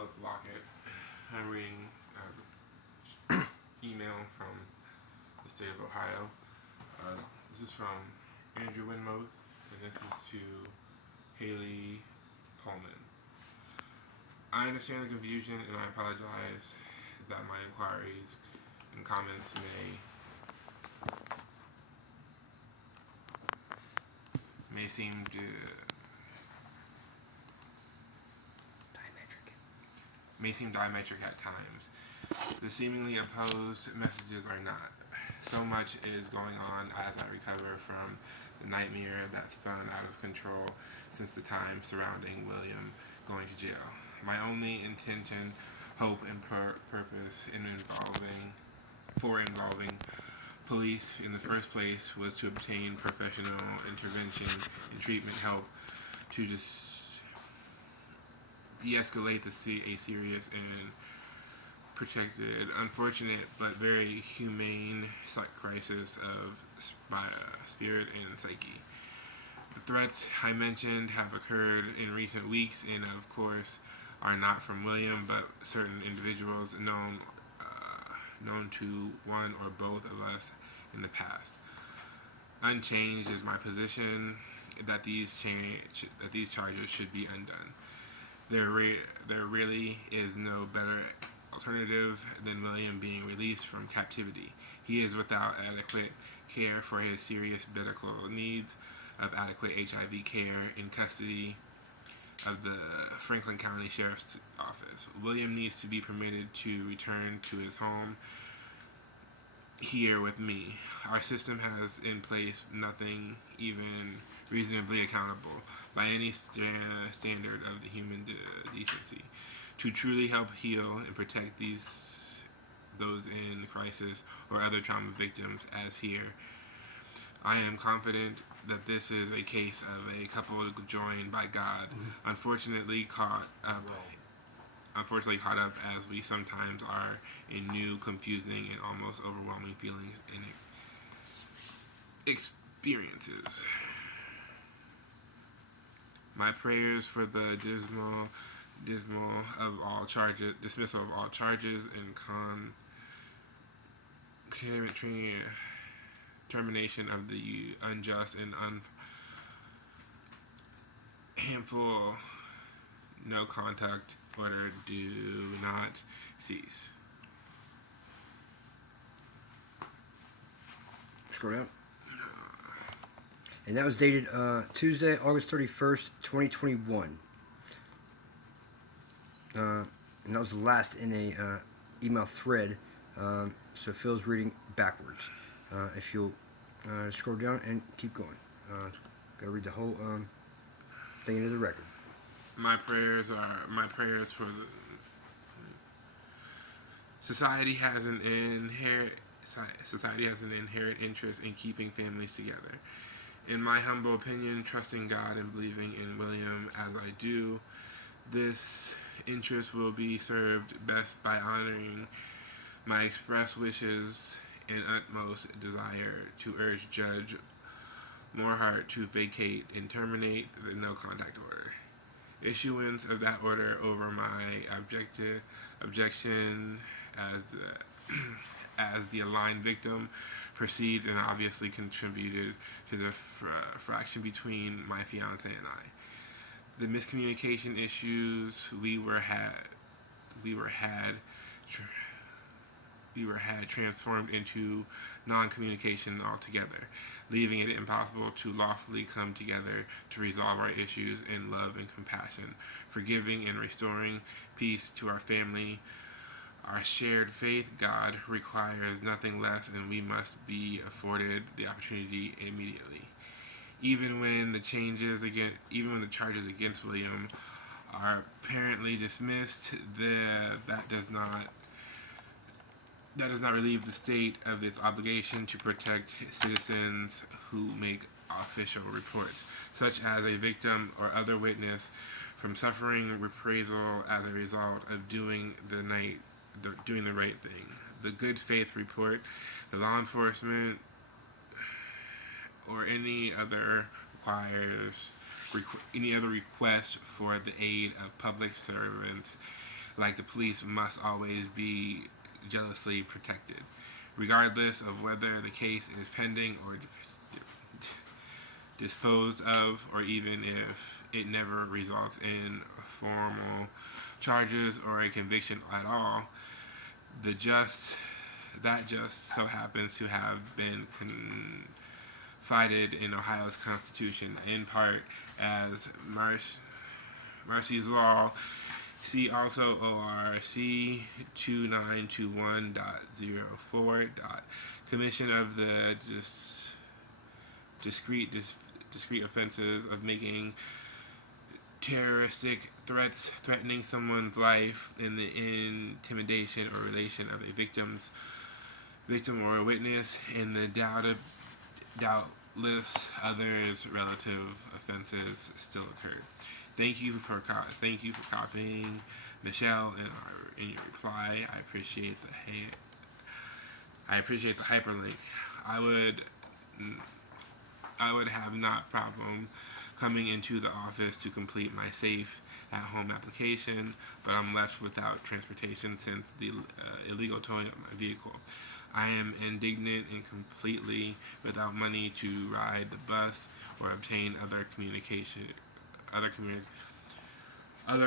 Philip Lockett. I'm reading email from the state of Ohio. This is from Andrew Winmoth, and this is to Haley Pullman. I understand the confusion, and I apologize that my inquiries and comments may seem diametric at times. The seemingly opposed messages are not. So much is going on as I recover from the nightmare that spun out of control since the time surrounding William going to jail. My only intention, hope, and purpose involving police in the first place was to obtain professional intervention and treatment help to de-escalate a serious and protected, unfortunate, but very humane crisis of spirit and psyche. The threats I mentioned have occurred in recent weeks and, of course, are not from William, but certain individuals known to one or both of us in the past. Unchanged is my position that these charges should be undone. There really is no better alternative than William being released from captivity. He is without adequate care for his serious medical needs, of adequate HIV care, in custody of the Franklin County Sheriff's Office. William needs to be permitted to return to his home here with me. Our system has in place nothing even reasonably accountable by any standard of the human decency to truly help heal and protect those in crisis or other trauma victims as here. I am confident that this is a case of a couple joined by God, unfortunately caught up as we sometimes are in new, confusing, and almost overwhelming feelings and experiences. My prayers for the dismissal of all charges and termination of the unjust and harmful no contact order do not cease. Scroll down. And that was dated Tuesday, August 31st, 2021. And that was the last in a email thread. So Phil's reading backwards. If you'll scroll down and keep going. Gotta read the whole thing into the record. My prayers for the society has an inherent interest in keeping families together. In my humble opinion, trusting God and believing in William as I do, this interest will be served best by honoring my express wishes and utmost desire to urge Judge Morehart to vacate and terminate the no contact order. Issuance of that order over my objection as the aligned victim proceeds and obviously contributed to the fraction between my fiance and I. The miscommunication issues we had transformed into non-communication altogether, leaving it impossible to lawfully come together to resolve our issues in love and compassion, forgiving and restoring peace to our family. Our shared faith, God, requires nothing less, and we must be afforded the opportunity immediately. Even when the charges against William are apparently dismissed, that does not relieve the state of its obligation to protect citizens who make official reports, such as a victim or other witness, from suffering reprisal as a result of doing the right thing. The good faith report, the law enforcement, or any other request for the aid of public servants like the police, must always be jealously protected, regardless of whether the case is pending or disposed of, or even if it never results in formal charges or a conviction at all. The just that just so happens to have been confided in Ohio's Constitution, in part as Marcy's Law. See also ORC 2921.04. Commission of the discrete offenses of making terroristic threats, threatening someone's life, in the intimidation or relation of a victim or a witness, and the doubtless others relative offenses still occurred. Thank you for copying, Michelle, in your reply. I appreciate the hyperlink. I would have not problem coming into the office to complete my safe at-home application, but I'm left without transportation since the illegal towing of my vehicle. I am indignant and completely without money to ride the bus or obtain other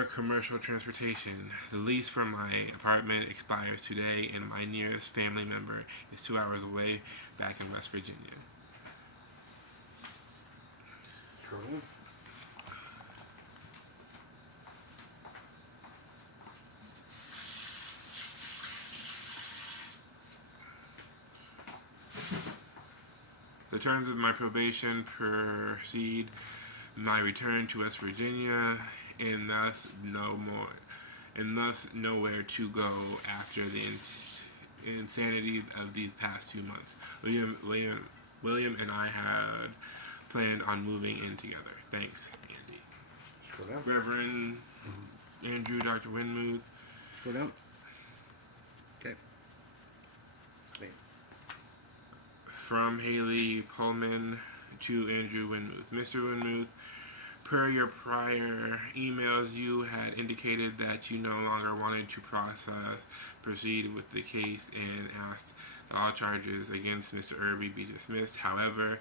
commercial transportation. The lease from my apartment expires today, and my nearest family member is 2 hours away, back in West Virginia. Cool. The terms of my probation proceed my return to West Virginia, and thus nowhere to go after the insanity of these past 2 months. William and I had planned on moving in together. Thanks, Andy. Scroll down. Reverend Andrew Dr. Winmuth. Scroll down. Okay. Wait. From Haley Pullman to Andrew Winmuth. Mr. Winmuth, per your prior emails, you had indicated that you no longer wanted to proceed with the case and asked that all charges against Mr. Irby be dismissed. However,